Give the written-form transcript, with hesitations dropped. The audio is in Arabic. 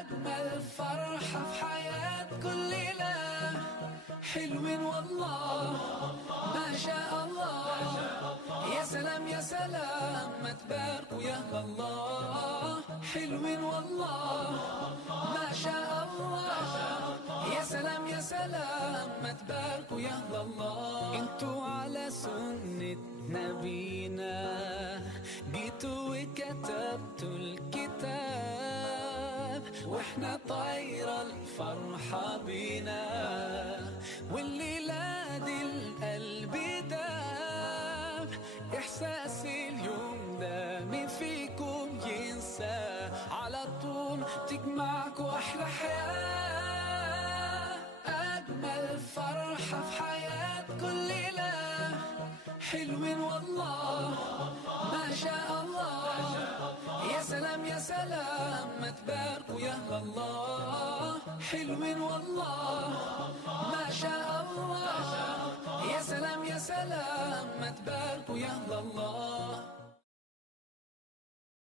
أجمل فرحة في حياة كل ليلة، حلوين والله ما شاء الله. يا سلام يا سلام ما تباركوا يا الله، حلوين والله ما شاء الله. يا سلام يا سلام ما تباركوا يا الله. انتوا على سنة نبينا جيتوا وكتبتوا الكتاب، واحنا طايرة الفرحة بينا، والليلة دي القلب داب. إحساس اليوم ده مين فيكم ينسى؟ على طول تجمعكوا أحلى حياة. أجمل فرحة في حياة كل ليلة، حلوين والله ما شاء الله. يا سلام يا سلام ما تباركوا يا الله، حلوين والله ما شاء